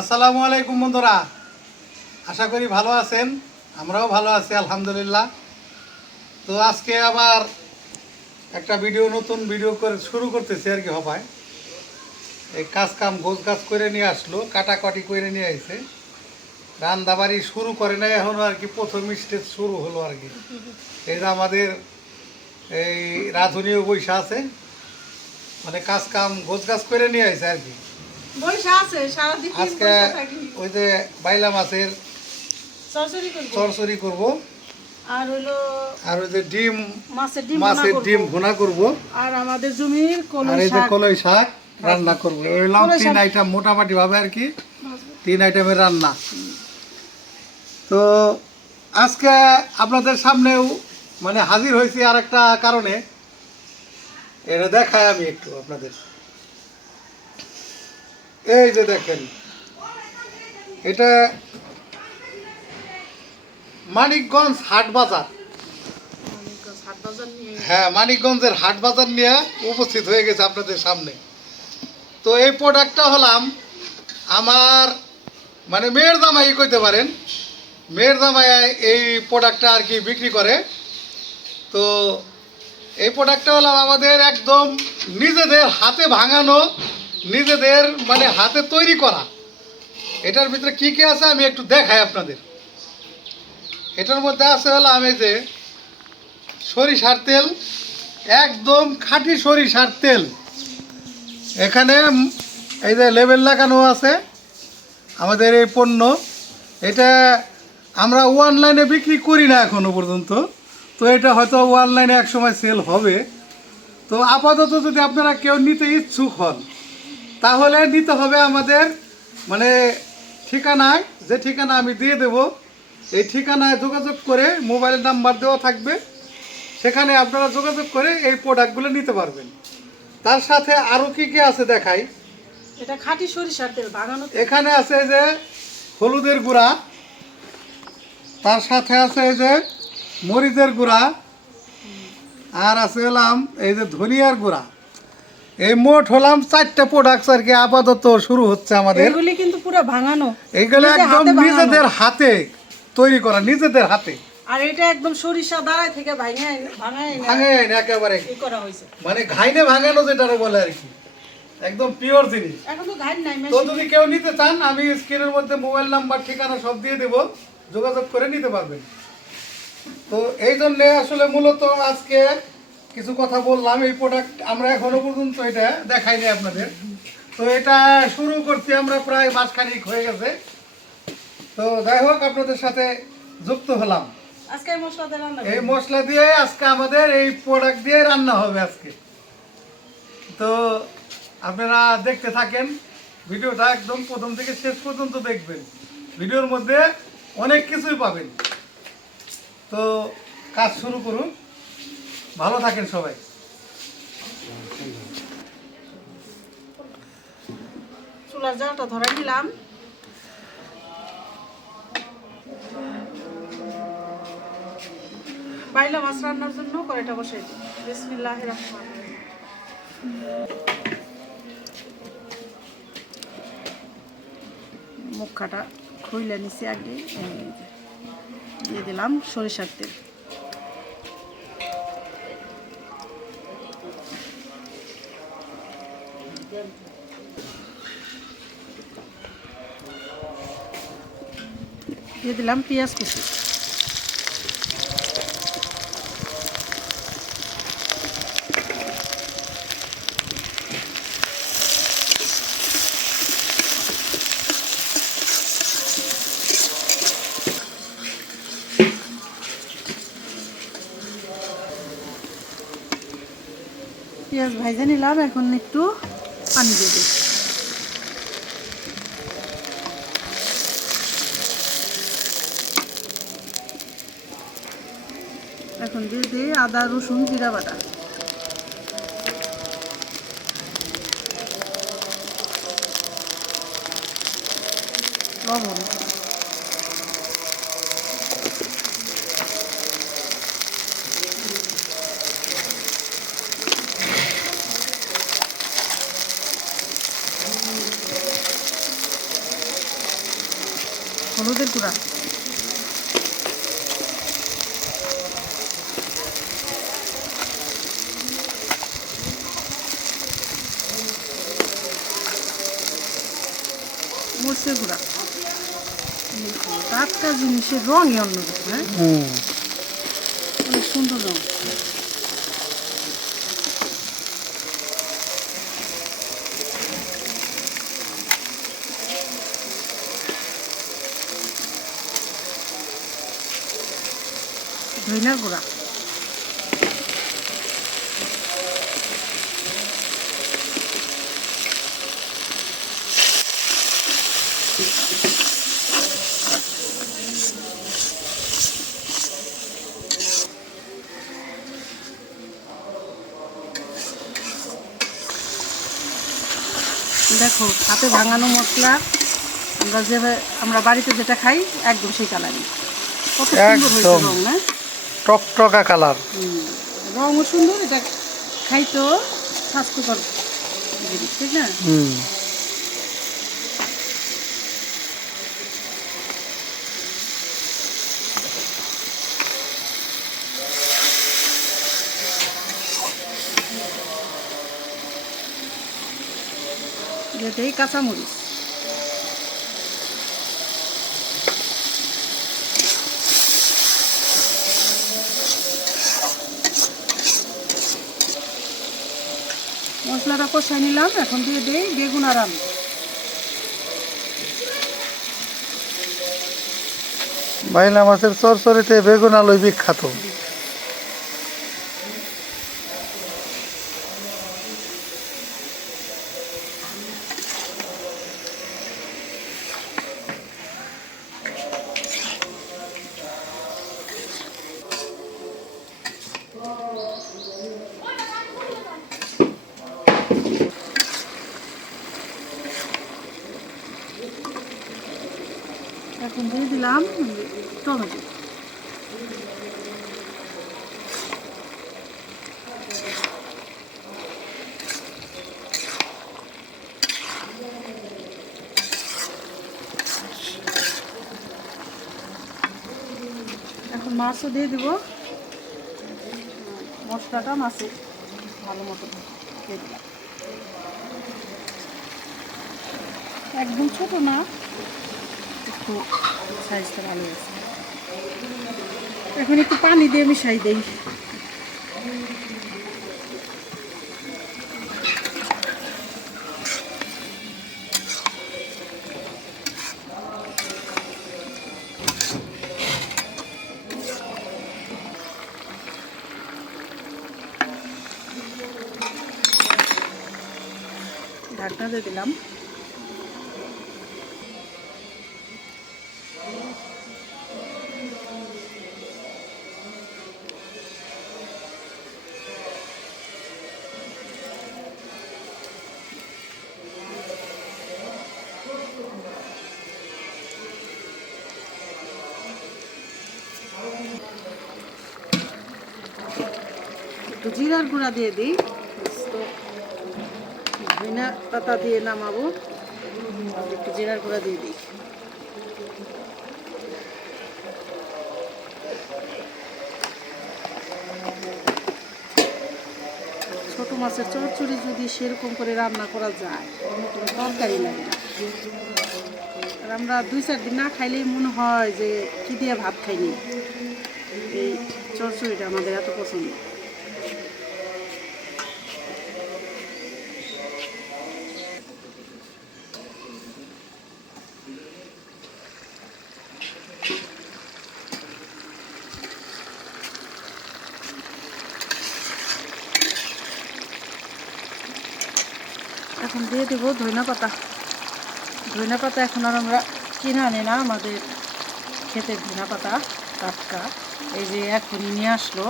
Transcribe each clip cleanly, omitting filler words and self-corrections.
আসসালামু আলাইকুম বন্ধুরা, আশা করি ভালো আছেন। আমরাও ভালো আছি আলহামদুলিল্লাহ। তো আজকে আবার একটা নতুন ভিডিও করে শুরু করতেছি আর কি। হবায় এই কাজ কাম গোছ গাছ করে নিয়ে আসলো, কাটাকাটি করে নিয়ে আসছে। রান্নাবাড়ি শুরু করে না এখনও আর কি, প্রথম স্টেজ শুরু হলো আর কি। এই যে আমাদের এই রাঁধুনিও বৈশা আছে, মানে কাজ কাম গোছ গাছ করে নিয়ে আসছে আর কি। আজকে ওই যে বাইলা মাছের চরচড়ি করব, আর ওই যে মাছের ডিম ভুনা করব, আর আমাদের জমির আর এই যে কলই শাক রান্না করব। এলাম 3 আইটেম মোটামুটি ভাবে আর কি, 3 আইটেমের রান্না। তো আজকে আপনাদের সামনেও মানে হাজির হয়েছি আর একটা কারণে, এটা দেখায় আমি একটু আপনাদের। এই যে দেখেন, এটা মানিকগঞ্জ হাট বাজার। হ্যাঁ, মানিকগঞ্জের হাট বাজার নিয়ে উপস্থিত হয়ে গেছে আপনাদের সামনে। তো এই প্রোডাক্টটা হলাম আমার মানে মেয়ের জামাই কইতে পারেন, মেয়ের জামাই এই প্রোডাক্টটা আর কি বিক্রি করে। তো এই প্রোডাক্টটা হলাম আমাদের একদম নিজেদের হাতে ভাঙানো, নিজেদের মানে হাতে তৈরি করা। এটার ভিতরে কি কি আছে আমি একটু দেখাই আপনাদের। এটার মধ্যে আছে হলো আমি যে সরিষার তেল, একদম খাঁটি সরিষার তেল। এখানে এই যে লেবেল লাগানো আছে আমাদের এই পণ্য। এটা আমরা অনলাইনে বিক্রি করি না এখনো পর্যন্ত, তো এটা হয়তো অনলাইনে একসময় সেল হবে। তো আপাতত যদি আপনারা কেউ নিতে ইচ্ছুক হন তাহলে নিতে হবে আমাদের মানে ঠিকানায়, যে ঠিকানা আমি দিয়ে দেব, এই ঠিকানায় যোগাযোগ করে, মোবাইল নাম্বার দেওয়া থাকবে, সেখানে আপনারা যোগাযোগ করে এই প্রোডাক্টগুলো নিতে পারবেন। তার সাথে আরও কি কি আছে দেখাই। এটা খাঁটি সরিষার তেল ভাঙানো। এখানে আছে যে হলুদের গুঁড়া, তার সাথে আছে এই যে মরিচের গুঁড়া, আর আছে হলাম এই যে ধনিয়ার গুঁড়া। এই মোট হলাম 4টা প্রোডাক্ট আর কি আপাতত শুরু হচ্ছে আমাদের। এগুলি কিন্তু পুরো ভাঙানো, এইগুলো একদম নিজেদের হাতে তৈরি করা, নিজেদের হাতে। আর এটা একদম সরিষা দাঁড়ায় থেকে ভাঙায় একেবারে করা হয়েছে, মানে ঘাইনে ভাঙানো যেটা বলে আর কি, একদম পিওর জিনিস। এখন তো ঘাইন নাই। তো যদি কেউ নিতে চান আমি স্ক্রিনের মধ্যে মোবাইল নাম্বার ঠিকানা সব দিয়ে দেব, যোগাযোগ করে নিতে পারবেন। তো এই জন্য আসলে মূলত আজকে কিছু কথা বললাম। এই প্রোডাক্ট আমরা এখনো পর্যন্ত এটা দেখাইনি আপনাদের। তো এটা শুরু করছি আমরা প্রায় মাসখানেক হয়ে গেছে। তো যাই হোক, আপনাদের সাথে যুক্ত হলাম। আজকে এই মশলা দিয়ে আজকে আমাদের এই প্রোডাক্ট দিয়ে রান্না হবে আজকে। তো আপনারা দেখতে থাকেন ভিডিওটা, একদম প্রথম থেকে শেষ পর্যন্ত দেখবেন। ভিডিওর মধ্যে অনেক কিছুই পাবেন। তো কাজ শুরু করুন, ভালো থাকেন সবাই। চুলার জালটা ধরে নিলাম। বাইলা মাছ রান্নার জন্য কড়াইটা বসাই দিই। বিসমিল্লাহির রহমানির রহিম। মুখাটা খুইলে নিছি আগে, দিয়ে দিলাম সরিষার তেল। দিয়ে দিলাম পেঁয়াজ কুচি। পেঁয়াজ ভাজে নিলাম, এখন একটু পানি দিয়ে দিই। এখন দিয়ে দিই আদা রসুন জিরা বাটা। লবণ, হলুদের গুঁড়া, মরিচের গুঁড়া। টাটকা জিনিসের রঙই অন্যরকম, হ্যাঁ অনেক সুন্দর রঙ। ধইনার গুঁড়া, দেখো হাতে ভাঙানো মশলা, আমরা বাড়িতে যেটা খাই একদম সেই কালারই। কত সুন্দর হয়েছে একদম রং, না? টকটকা কালার। রঙও সুন্দর, এটা খাইতেও স্বাস্থ্যকর জিনিস, ঠিক না? যেটাই কাঁচামরিচ, মশলাটা কষাই নিলাম। এখন দিয়ে দিই বেগুন আর আলু। বাইলা মাছের চরচরিতে বেগুন আলুই বিখ্যাত। এখন দিয়ে দিলাম টমেটো। এখন মাছও দিয়ে দিব। মশলাটা মাছে ভালো মতো দিয়ে দিলাম। একদম ছোট না, একটু সাইজটা ভালো আছে। এখন একটু পানি দিয়ে মিশাই দেই। ঢাকনা দিয়ে দিলাম। একটু জিরার গুঁড়া দিয়ে দিই। ধনিয়া পাতা দিয়ে নামাবো, একটু জিরার গুঁড়া দিয়ে দিই। ছোট মাছের চচ্চড়ি যদি সেরকম করে রান্না করা যায়, অন্য কোনো তরকারি লাগে না। আর আমরা 2-4 দিন না খাইলেই মনে হয় যে কি দিয়ে ভাত খাইনি। এই চচ্চড়িটা আমাদের এত পছন্দ। এখন দিয়ে দেবো ধনিয়া পাতা। ধনিয়া পাতা এখন আর আমরা কিনে আনি না, আমাদের ক্ষেতের ধনিয়া পাতা টাটকা। এই যে এখনই নিয়ে আসলো,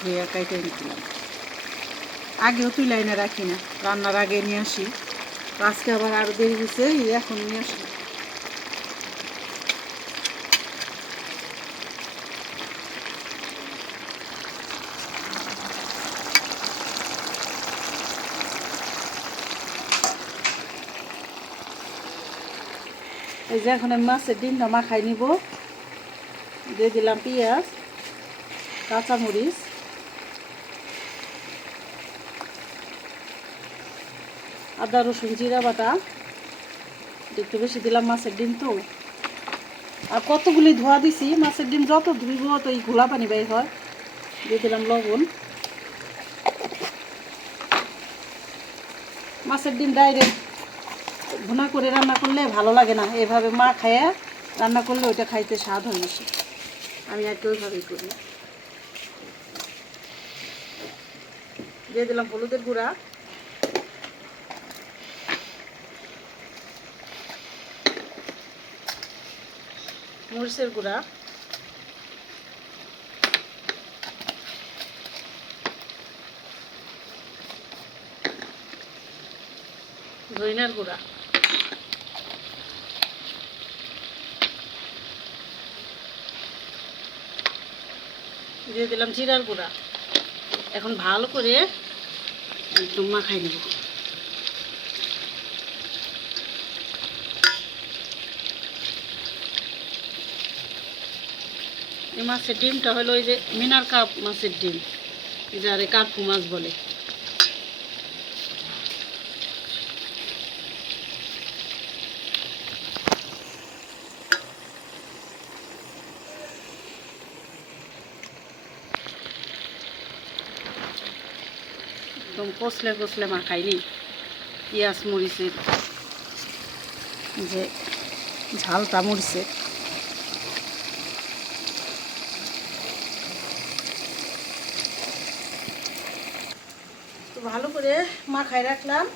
ধুয়ে কাইটে নিলাম। আগেও তুলে এনে রাখি না, রান্নার আগে নিয়ে আসি। আজকে আবার আরও দেরি হয়েছে, এখন নিয়ে আসি। এই যে এখন আমি মাছের ডিমটা মাখাই নিব। দিয়ে দিলাম পেঁয়াজ, কাঁচামরিচ, আদা রসুন জিরা বাটা, একটু বেশি দিলাম, মাছের ডিম তো। আর কতগুলি ধোয়া দিছি, মাছের ডিম যত ধুইব তো এই ঘোলা পানি বের হয়। দিয়ে দিলাম লবণ। মাছের ডিম ডাইরেক্ট ভুনা করে রান্না করলে ভালো লাগে না, এভাবে মা খায় রান্না করলে ওইটা খাইতে স্বাদ হয় বেশি। আমি আর কি ওইভাবেই করি। দিয়ে দিলাম হলুদের গুঁড়া, মরিচের গুঁড়া, ধনিয়ার গুঁড়া, দিয়ে দিলাম জিরার গুঁড়া। এখন ভালো করে একদম মাখাই নেব। এই মাছের ডিমটা হলো ওই যে মিনার কাপ মাছের ডিম, যারে কার্পু মাছ বলে। একদম কষলে কষলে মাখাইনি। পেঁয়াজ মরিচের যে ঝালটা মরিচের, তো ভালো করে মাখাই রাখলাম।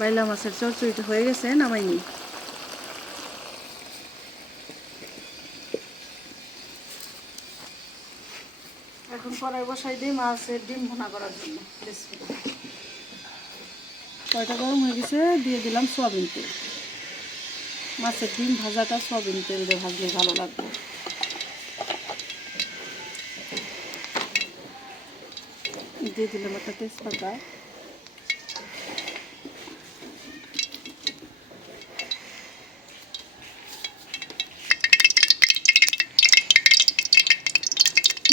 বাইলা মাছের চচ্চড়িটা হয়ে গেছে, নামাইনি। এখন কড়াই বসাই দিই মাছের ডিম ভুনা করার জন্য। কয়টা গরম হয়ে গেছে, দিয়ে দিলাম সয়াবিন তেল। মাছের ডিম ভাজাটা সয়াবিন তেল দিয়ে ভাজলে ভালো লাগবে। দিয়ে দিলাম একটা তেজপাতা,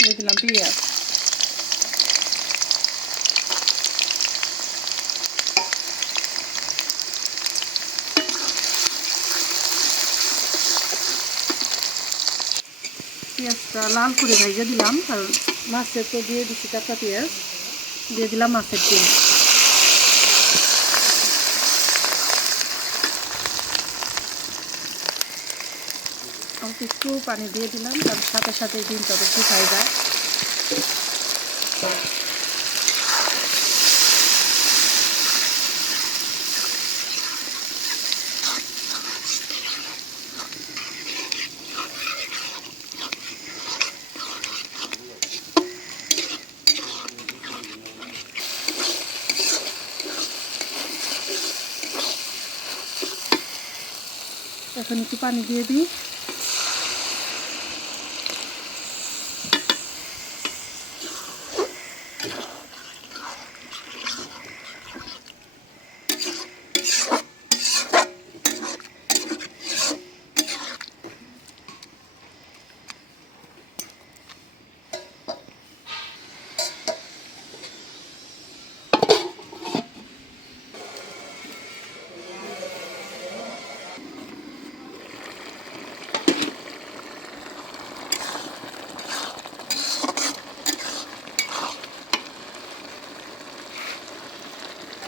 দিয়ে দিলাম পেঁয়াজ, পেঁয়াজটা লাল করে ভেজে দিলাম, কারণ মাছের তো দিয়ে দিচ্ছি কাঁচা পেঁয়াজ। দিয়ে দিলাম মাছের ডিম, অল্প একটু পানি দিয়ে দিলাম, তার সাথে সাথে ডিমটা তো শুকাই যায়। এখন একটু পানি দিয়ে দিই।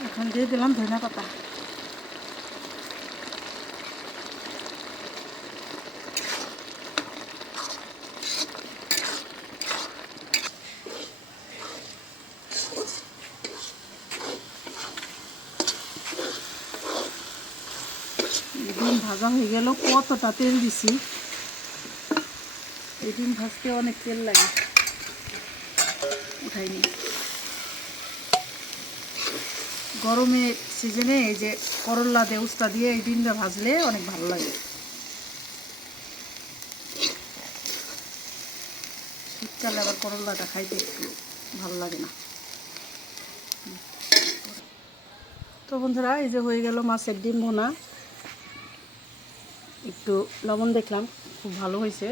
এখন দিয়ে দিলাম ধনিয়া পাতা। ডিম ভাজা হয়ে গেল, কতটা তেল দিছি। এই ডিম ভাজতে অনেক তেল লাগে, উঠাইনি। গরমে সিজনে এই যে করল্লা দিয়ে উস্তা দিয়ে এই ডিমটা ভাজলে অনেক ভালো লাগে। শীতকালে আবার করলাটা খাইতে একটু ভালো লাগে না। তো বন্ধুরা, এই যে হয়ে গেল মাছের ডিম ভুনা। একটু লবণ দেখলাম, খুব ভালো হয়েছে।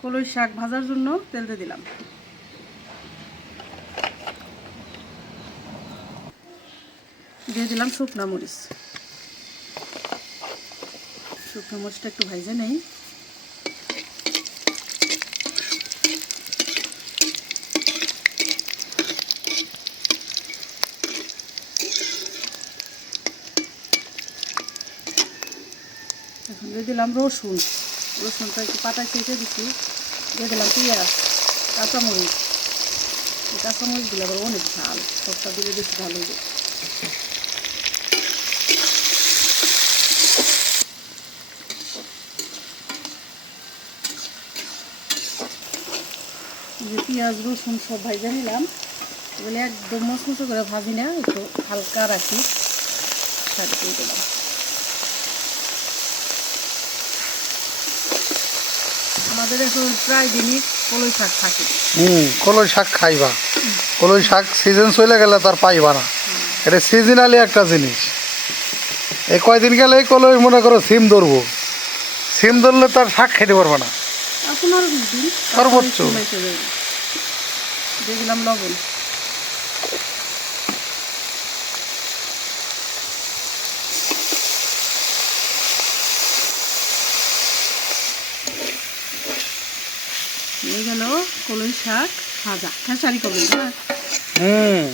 কলই শাক ভাজার জন্য তেল দিয়ে দিলাম। দিয়ে দিলাম শুকনো মরিচ। শুকনো মরিচটা একটু ভাজে নেই। এখন দিয়ে দিলাম রসুন। রসুনটা একটু পাতায় কেটে দিচ্ছি। দিয়ে দিলাম পেঁয়াজ, কাঁচামরিচ। এই কাঁচামরিচ দিলে আবার অনেক ঝাল, সবটা দিলে বেশি ভালো হবে। যে পেঁয়াজ রসুন সব ভাজা নিলাম। এগুলো একদম মশমশো করে ভাজি না, একটু হালকা রাখি। শাক দিয়ে দিলাম। আমাদের এখন প্রায় দিনই কলই শাক থাকে। কলই শাক খাইবা, কলই শাক সিজন চলে গেলে তার পাইবা না। এটা সিজনালি একটা জিনিস। এই কয়দিন গেলে কলই মনে করো সিম ধরবো, সিম ধরলে তার শাক খেতে পারবে না এখন আরো দিন সর্বোচ্চ। দিয়ে দিলাম লবণ। হয়ে গেল কলই শাক ভাজা, খেসারি কলই। হ্যাঁ,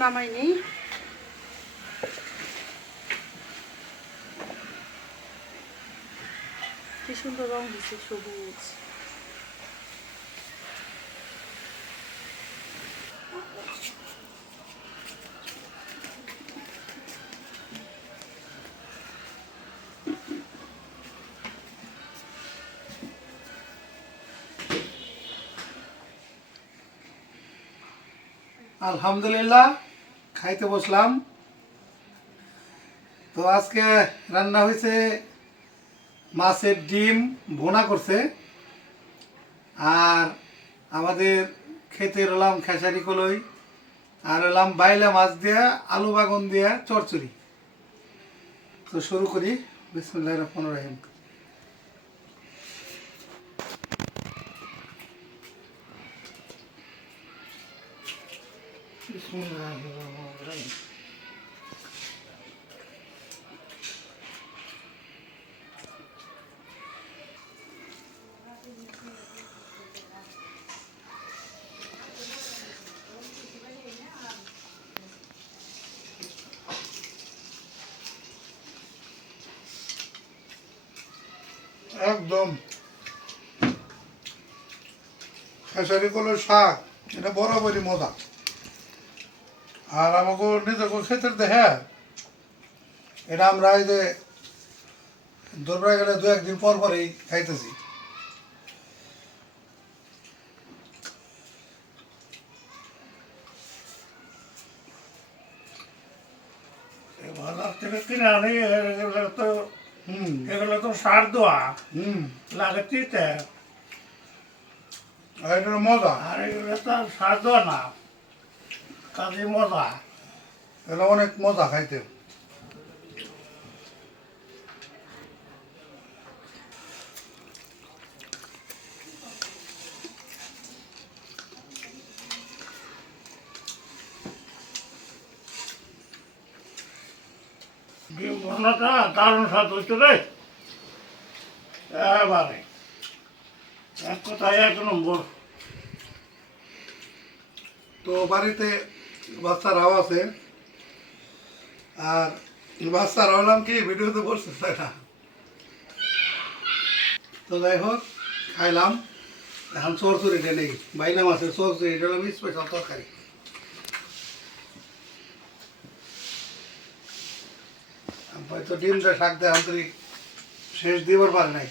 নামাই নেই। কি সুন্দর রং দিচ্ছে, সবুজ। আলহামদুলিল্লাহ, খাইতে বসলাম। তো আজকে রান্না হয়েছে মাছের ডিম ভুনা করছে, আর আমাদের খেতে রলাম খেসারি কলই, আর এলাম বাইলা মাছ দিয়া আলু বাগুন দিয়া চচ্চড়ি। তো শুরু করি। বিসমিল্লাহির রহমানির রহিম। বিসমিল্লাহির রহমানির রহিম। একদম খেসারি কলই শাক, এটা বরাবরই মজা। আর আমাকে নিজেকে ক্ষেত্রে দেখে এটা আমরা এই যে দরবারে গেলে দু একদিন পর পরই খাইতেছি। বাজার থেকে কিনে আনি এগুলো তো হুম এগুলো তো সার দেওয়া হুম লাগে তিতে, আর এটা মজা, আর এগুলো তো সার দেওয়া না, কাজে মজা। এটা অনেক মজা খাইতে। ঘটনাটা দারুণ স্বাদ হচ্ছে রে, এবারে এক কথায় এক নম্বর। তো বাড়িতে বাচ্চারাও আছে, আর বাচ্চারা হলাম কি ভিডিওতে বলছে তাই না। তো যাই হোক, খাইলাম। এখন চরচুরিটা নেই, বাইলা মাছের চরচুরি, এটা হলাম স্পেশাল তরকারি। হয়তো ডিমটা শাক দেয় আন্তরিক শেষ দিবার পারে নাই।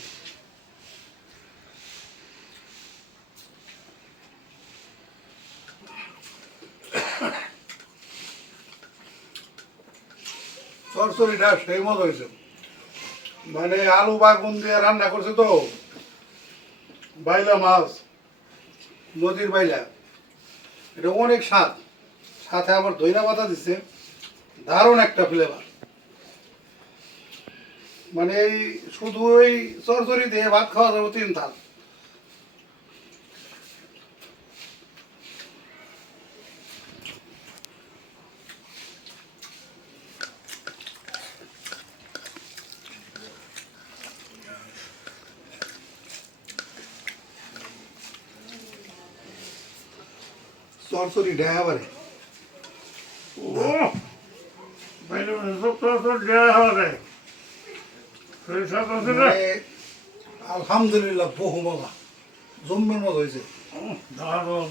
চরচড়িটা সেই মজা হয়েছে, মানে আলু বাগুন দিয়ে রান্না করছে তো, বাইলা মাছ, নদীর বাইলা, এটা অনেক স্বাদ, সাথে আবার ধইনা পাতা দিছে, দারুণ একটা ফ্লেভার। মানে এই শুধু ওই চরচড়ি দিয়ে ভাত খাওয়া যাবে 3 থাল। চরচড়ি ঢেয়া বারে ও বাইরে তো দেওয়া হবে সেই সব আছে না মানে আলহামদুলিল্লাহ বহু মজা, জম্মের মজা হয়েছে। দারুণ।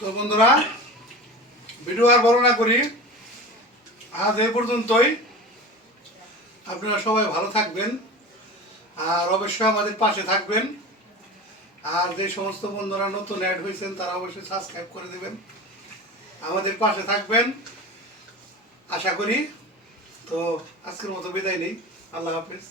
তো বন্ধুরা, ভিডিও আর বড় না করি, আজ এই পর্যন্তই। আপনারা সবাই ভালো থাকবেন আর অবশ্যই আমাদের পাশে থাকবেন। আর যে সমস্ত বন্ধুরা নতুন অ্যাড হয়েছেন তারা অবশ্যই সাবস্ক্রাইব করে দেবেন, আমাদের পাশে থাকবেন আশা করি। তো আজকের মতো বিদায় নেই, আল্লাহ হাফেজ।